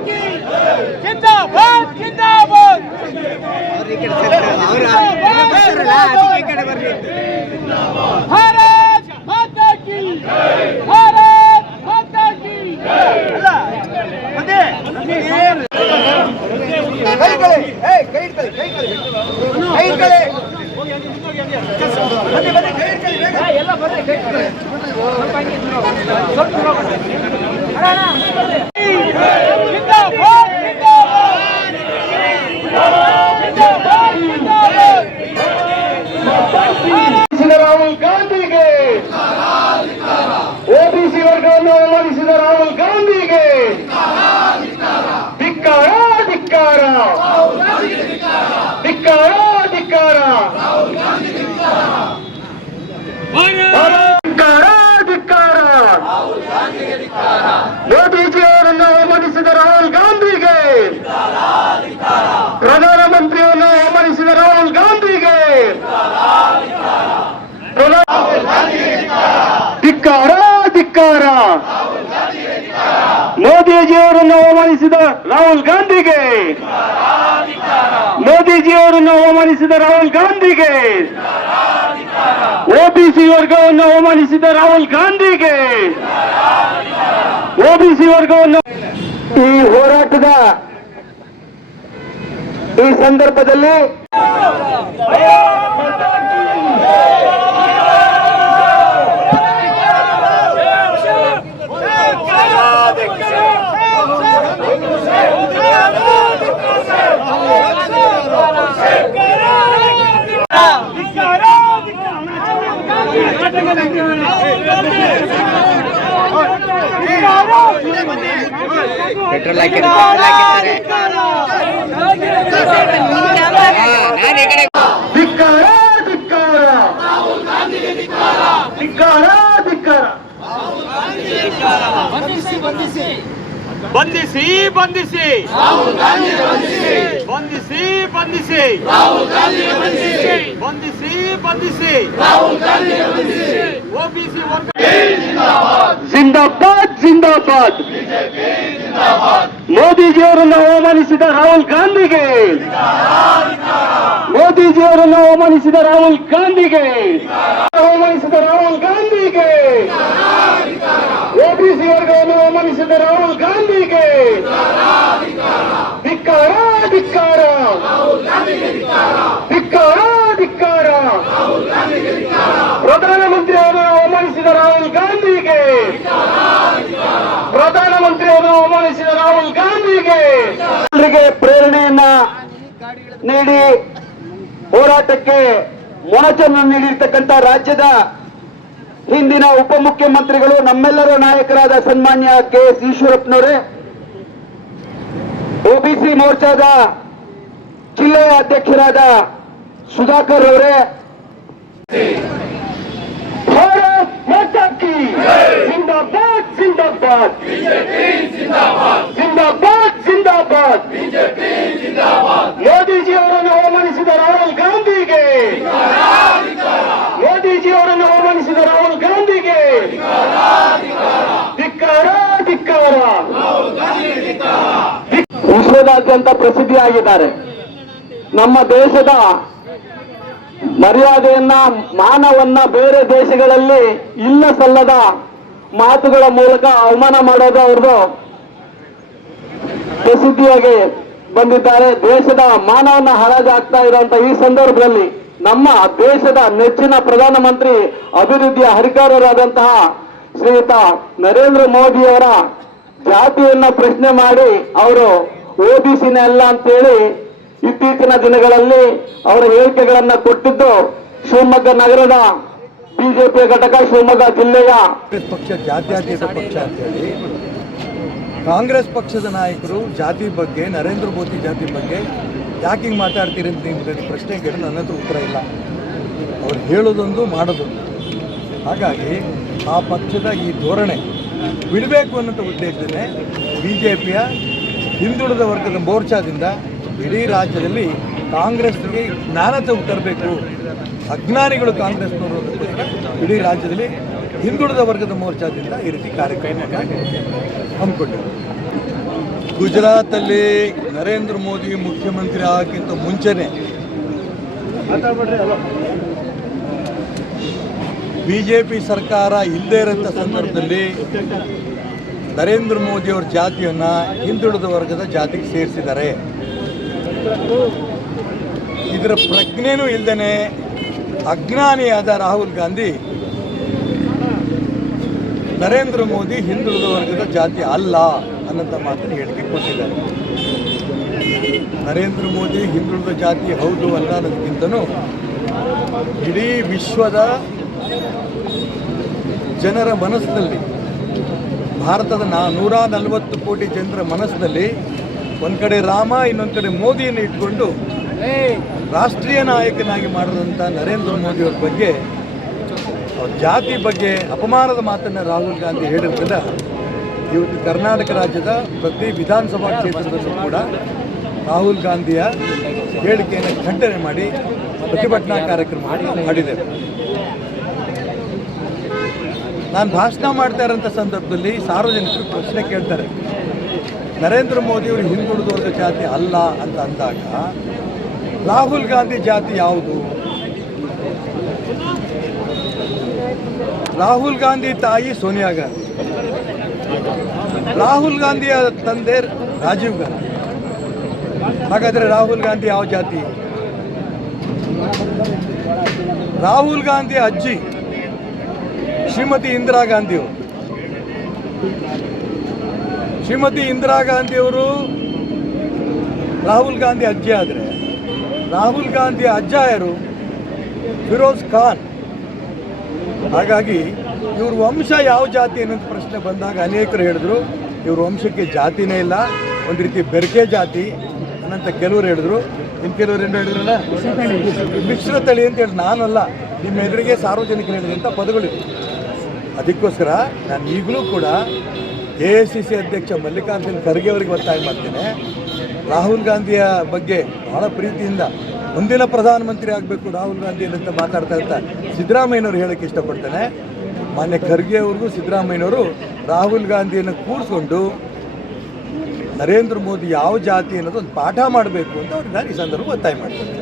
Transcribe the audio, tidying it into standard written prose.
की जिंदाबाद जिंदाबाद भारत माता की भारत माता की ರಾಹುಲ್ ಗಾಂಧಿಗೆ ಓಬಿಸಿ ವರ್ಗವನ್ನು ಅವಮಾನಿಸಿದ ರಾಹುಲ್ ಗಾಂಧಿಗೆ ಧಿಕ್ಕಾರ ಧಿಕ್ಕಾರ ಧಿಕ್ಕಾರ ಧಿಕ್ಕಾರ ಧಿಕ್ಕಾರ ಧಿಕ್ಕಾರ ಮೋದಿಜಿಯವರನ್ನು ಅವಮಾನಿಸಿದ ರಾಹುಲ್ ಗಾಂಧಿಗೆ ಪ್ರಧಾನಮಂತ್ರಿಯನ್ನು ಅವಮಾನಿಸಿದ ರಾಹುಲ್ ಗಾಂಧಿಗೆ ಧಿಕ್ಕಾರ ಧಿಕ್ಕಾರ ಮೋದಿಜಿಯವರನ್ನು ಅವಮಾನಿಸಿದ ರಾಹುಲ್ ಗಾಂಧಿಗೆ ಮೋದಿಜಿಯವರನ್ನು ಅವಮಾನಿಸಿದ ರಾಹುಲ್ ಗಾಂಧಿಗೆ ಓಬಿಸಿ ವರ್ಗವನ್ನು ಅವಮಾನಿಸಿದ ರಾಹುಲ್ ಗಾಂಧಿಗೆ ಓಬಿಸಿ ವರ್ಗವನ್ನು ಈ ಹೋರಾಟದ ಈ ಸಂದರ್ಭದಲ್ಲಿ ಪೆಟ್ರೋಲ್ ಹಾಕಿದ್ದಾರೆ ಧಿಕ್ಕಾರ ಧಿಕ್ಕಾರ ಧಿಕ್ಕಾರ ಧಿಕ್ಕಾರ ಬಂಧಿಸಿ ಬಂಧಿಸಿ ಬಂಧಿಸಿ ಬಂಧಿಸಿ ಬಂಧಿಸಿ ಬಂಧಿಸಿ ಬಂಧಿಸಿ ಬಂಧಿಸಿ ಓಬಿಸಿ ವರ್ಗ ಜಿಂದಾಬಾದ್ ಜಿಂದಾಬಾದ್ ಮೋದಿಜಿಯವರನ್ನು ಅವಮಾನಿಸಿದ ರಾಹುಲ್ ಗಾಂಧಿಗೆ ಮೋದಿಜಿಯವರನ್ನು ಅವಮಾನಿಸಿದ ರಾಹುಲ್ ಗಾಂಧಿಗೆ ಅವಮಾನಿಸಿದ ರಾಹುಲ್ ಗಾಂಧಿಗೆ ಓಬಿಸಿ ವರ್ಗವನ್ನು ಅವಮಾನಿಸಿದ ರಾಹುಲ್ ಗಾಂಧಿಗೆ ಧಿಕ್ಕಾರ ಧಿಕ್ಕಾರ ಧಿಕ್ಕಾರ ಧಿಕ್ಕಾರ ಪ್ರಧಾನಮಂತ್ರಿಯನ್ನು ಅವಮಾನಿಸಿದ ರಾಹುಲ್ ಗಾಂಧಿಗೆ ಪ್ರಧಾನಮಂತ್ರಿಯನ್ನು ಅವಮಾನಿಸಿದ ರಾಹುಲ್ ಗಾಂಧಿಗೆ ಪ್ರೇರಣೆಯನ್ನ ನೀಡಿ ಹೋರಾಟಕ್ಕೆ ಮೊನಚನ್ನು ನೀಡಿರ್ತಕ್ಕಂಥ ರಾಜ್ಯದ ಹಿಂದಿನ ಉಪಮುಖ್ಯಮಂತ್ರಿಗಳು ನಮ್ಮೆಲ್ಲರ ನಾಯಕರಾದ ಸನ್ಮಾನ್ಯ ಕೆ.ಎಸ್. ಈಶ್ವರಪ್ಪನವರೇ, ಓಬಿಸಿ ಮೋರ್ಚಾದ ಜಿಲ್ಲೆಯ ಅಧ್ಯಕ್ಷರಾದ ಸುಧಾಕರ್ ಅವರೇ, ಭಾರತ್ ಮಾತಾ ಕಿ ಜಿಂದಾಬಾದ್ ಜಿಂದಾಬಾದ್ ಜಿಂದಾಬಾದ್ ಜಿಂದಾಬಾದ್ ಮೋದಿಜಿಯವರನ್ನು ಅವಮಾನಿಸಿದ ರಾಹುಲ್ ಗಾಂಧಿಗೆ ಮೋದಿಜಿಯವರನ್ನು ಅವಮಾನಿಸಿದ ರಾಹುಲ್ ಗಾಂಧಿಗೆ ಧಿಕ್ಕಾರ ಧಿಕ್ಕಾರ ವಿಶ್ವದಾದ್ಯಂತ ಪ್ರಸಿದ್ಧಿಯಾಗಿದ್ದಾರೆ. ನಮ್ಮ ದೇಶದ ಮರ್ಯಾದೆಯನ್ನ ಮಾನವನ್ನ ಬೇರೆ ದೇಶಗಳಲ್ಲಿ ಇಲ್ಲ ಸಲ್ಲದ ಮಾತುಗಳ ಮೂಲಕ ಅವಮಾನ ಮಾಡೋದು ಅವ್ರದ್ದು ಪ್ರಸಿದ್ಧಿಯಾಗಿ ಬಂದಿದ್ದಾರೆ. ದೇಶದ ಮಾನವನ್ನ ಹರಾಜಾಗ್ತಾ ಇರುವಂತ ಈ ಸಂದರ್ಭದಲ್ಲಿ ನಮ್ಮ ದೇಶದ ನೆಚ್ಚಿನ ಪ್ರಧಾನಮಂತ್ರಿ ಅಭಿವೃದ್ಧಿಯ ಹರಿಕಾರರಾದಂತಹ ಶ್ರೀಯುತ ನರೇಂದ್ರ ಮೋದಿಯವರ ಜಾತಿಯನ್ನ ಪ್ರಶ್ನೆ ಮಾಡಿ ಅವರು ಓಬಿಸಿನ ಅಲ್ಲ ಅಂತೇಳಿ ಇತ್ತೀಚಿನ ದಿನಗಳಲ್ಲಿ ಅವರ ಹೇಳಿಕೆಗಳನ್ನ ಕೊಟ್ಟಿದ್ದು ಶಿವಮೊಗ್ಗ ನಗರದ ಬಿಜೆಪಿ ಘಟಕ ಶಿವಮೊಗ್ಗ ಜಿಲ್ಲೆಯ ಪಕ್ಷ ಜಾತ್ಯತೀತ ಪಕ್ಷ ಅಂತೇಳಿ ಕಾಂಗ್ರೆಸ್ ಪಕ್ಷದ ನಾಯಕರು ಜಾತಿ ಬಗ್ಗೆ, ನರೇಂದ್ರ ಮೋದಿ ಜಾತಿ ಬಗ್ಗೆ ಯಾಕೆ ಹಿಂಗೆ ಮಾತಾಡ್ತೀರಿ ಅಂತ ನಿಮ್ಗೆ ಪ್ರಶ್ನೆ ಕೇಳಿ ನನ್ನ ಹತ್ರ ಉತ್ತರ ಇಲ್ಲ. ಅವ್ರು ಹೇಳೋದೊಂದು ಮಾಡೋದೊಂದು. ಹಾಗಾಗಿ ಆ ಪಕ್ಷದ ಈ ಧೋರಣೆ ಬಿಡಬೇಕು ಅನ್ನೋ ಉದ್ದೇಶದಿಂದ ಬಿಜೆಪಿಯ ಹಿಂದುಳಿದ ವರ್ಗದ ಮೋರ್ಚಾದಿಂದ ಇಡೀ ರಾಜ್ಯದಲ್ಲಿ ಕಾಂಗ್ರೆಸ್ಗೆ ಜ್ಞಾನತೆ ತರಬೇಕು, ಅಜ್ಞಾನಿಗಳು ಕಾಂಗ್ರೆಸ್ನವರು ಇಡೀ ರಾಜ್ಯದಲ್ಲಿ ಹಿಂದುಳಿದ ವರ್ಗದ ಮೋರ್ಚಾದಿಂದ ಈ ರೀತಿ ಕಾರ್ಯಕ್ರಮ ಹಮ್ಮಿಕೊಂಡಿದ್ದಾರೆ. ಗುಜರಾತಲ್ಲಿ ನರೇಂದ್ರ ಮೋದಿ ಮುಖ್ಯಮಂತ್ರಿ ಆಗಕ್ಕಿಂತ ಮುಂಚೆನೆ ಬಿಜೆಪಿ ಸರ್ಕಾರ ಇಲ್ಲದೇ ಇರೋಂಥ ಸಂದರ್ಭದಲ್ಲಿ ನರೇಂದ್ರ ಮೋದಿಯವ್ರ ಜಾತಿಯನ್ನು ಹಿಂದುಳಿದ ವರ್ಗದ ಜಾತಿಗೆ ಸೇರಿಸಿದ್ದಾರೆ. ಇದರ ಪ್ರಜ್ಞೆನೂ ಇಲ್ಲದೇ ಅಜ್ಞಾನಿಯಾದ ರಾಹುಲ್ ಗಾಂಧಿ ನರೇಂದ್ರ ಮೋದಿ ಹಿಂದುಳಿದ ವರ್ಗದ ಜಾತಿ ಅಲ್ಲ ಅನ್ನೋಂಥ ಮಾತನ್ನು ಹೇಳಿಕೆ ಕೊಟ್ಟಿದ್ದಾರೆ. ನರೇಂದ್ರ ಮೋದಿ ಹಿಂದುಳಿದ ಜಾತಿ ಹೌದು ಅಲ್ಲ ಅನ್ನೋದಕ್ಕಿಂತನೂ ಇಡೀ ವಿಶ್ವದ ಜನರ ಮನಸ್ಸಿನಲ್ಲಿ, ಭಾರತದ 140 ಕೋಟಿ ಜನರ ಮನಸ್ಸಿನಲ್ಲಿ ಒಂದು ಕಡೆ ರಾಮ, ಇನ್ನೊಂದು ಕಡೆ ಮೋದಿಯನ್ನು ಇಟ್ಕೊಂಡು ರಾಷ್ಟ್ರೀಯ ನಾಯಕನಾಗಿ ಮಾಡಿದಂಥ ನರೇಂದ್ರ ಮೋದಿಯವ್ರ ಬಗ್ಗೆ, ಅವ್ರ ಜಾತಿ ಬಗ್ಗೆ ಅಪಮಾನದ ಮಾತನ್ನು ರಾಹುಲ್ ಗಾಂಧಿ ಹೇಳಿರ್ತದೆ. ಇವತ್ತು ಕರ್ನಾಟಕ ರಾಜ್ಯದ ಪ್ರತಿ ವಿಧಾನಸಭಾ ಕ್ಷೇತ್ರದಲ್ಲೂ ಕೂಡ ರಾಹುಲ್ ಗಾಂಧಿಯ ಹೇಳಿಕೆಯನ್ನು ಖಂಡನೆ ಮಾಡಿ ಪ್ರತಿಭಟನಾ ಕಾರ್ಯಕ್ರಮ ಮಾಡಿದ್ದೇವೆ. ನಾನು ಭಾಷಣ ಮಾಡ್ತಾ ಇರೋಂಥ ಸಂದರ್ಭದಲ್ಲಿ ಸಾರ್ವಜನಿಕರು ಪ್ರಶ್ನೆ ಕೇಳ್ತಾರೆ, ನರೇಂದ್ರ ಮೋದಿಯವರು ಹಿಂದುಳಿದ ವರ್ಗ ಜಾತಿ ಅಲ್ಲ ಅಂತ ಅಂದಾಗ ರಾಹುಲ್ ಗಾಂಧಿ ಜಾತಿ ಯಾವುದು? ರಾಹುಲ್ ಗಾಂಧಿ ತಾಯಿ ಸೋನಿಯಾ ಗಾಂಧಿ, ರಾಹುಲ್ ಗಾಂಧಿಯ ತಂದೆ ರಾಜೀವ್ ಗಾಂಧಿ. ಹಾಗಾದರೆ ರಾಹುಲ್ ಗಾಂಧಿ ಯಾವ ಜಾತಿ? ರಾಹುಲ್ ಗಾಂಧಿ ಅಜ್ಜಿ ಶ್ರೀಮತಿ ಇಂದಿರಾ ಗಾಂಧಿಯವರು. ಶ್ರೀಮತಿ ಇಂದಿರಾ ಗಾಂಧಿಯವರು ರಾಹುಲ್ ಗಾಂಧಿ ಅಜ್ಜಿ ಆದರೆ ರಾಹುಲ್ ಗಾಂಧಿಯ ಅಜ್ಜ ಯಾರು? ಫಿರೋಜ್ ಖಾನ್. ಹಾಗಾಗಿ ಇವ್ರ ವಂಶ ಯಾವ ಜಾತಿ ಅನ್ನೋದು ಪ್ರಶ್ನೆ ಬಂದಾಗ ಅನೇಕರು ಹೇಳಿದ್ರು ಇವ್ರ ವಂಶಕ್ಕೆ ಜಾತಿನೇ ಇಲ್ಲ, ಒಂದು ರೀತಿ ಬೆರಕೆ ಜಾತಿ ಅನ್ನಂತ ಕೆಲವರು ಹೇಳಿದ್ರು. ಇನ್ನು ಕೆಲವರು ಏನು ಹೇಳಿದ್ರಲ್ಲ ಮಿಶ್ರ ತಳಿ ಅಂತ ಹೇಳಿ. ನಾನಲ್ಲ, ನಿಮ್ಮ ಎದುರಿಗೆ ಸಾರ್ವಜನಿಕರು ಹೇಳಿದಂಥ ಪದಗಳಿವೆ. ಅದಕ್ಕೋಸ್ಕರ ನಾನು ಈಗಲೂ ಕೂಡ AICC ಅಧ್ಯಕ್ಷ ಮಲ್ಲಿಕಾರ್ಜುನ್ ಖರ್ಗೆ ಅವರಿಗೆ ಒತ್ತಾಯ ಮಾಡ್ತೇನೆ, ರಾಹುಲ್ ಗಾಂಧಿಯ ಬಗ್ಗೆ ಬಹಳ ಪ್ರೀತಿಯಿಂದ ಮುಂದಿನ ಪ್ರಧಾನಮಂತ್ರಿ ಆಗಬೇಕು ರಾಹುಲ್ ಗಾಂಧಿ ಅಂತ ಮಾತಾಡ್ತಾ ಇರ್ತಾ ಸಿದ್ದರಾಮಯ್ಯನವರು ಹೇಳೋಕ್ಕೆ ಇಷ್ಟಪಡ್ತೇನೆ. ಮಾನ್ಯ ಖರ್ಗೆ ಅವ್ರಿಗೂ ಸಿದ್ದರಾಮಯ್ಯನವರು ರಾಹುಲ್ ಗಾಂಧಿಯನ್ನು ಕೂರಿಸ್ಕೊಂಡು ನರೇಂದ್ರ ಮೋದಿ ಯಾವ ಜಾತಿ ಅನ್ನೋದು ಒಂದು ಪಾಠ ಮಾಡಬೇಕು ಅಂತ ಅವ್ರಿಗೆ ನಾನು ಈ ಸಂದರ್ಭ ಒತ್ತಾಯ ಮಾಡ್ತೇನೆ.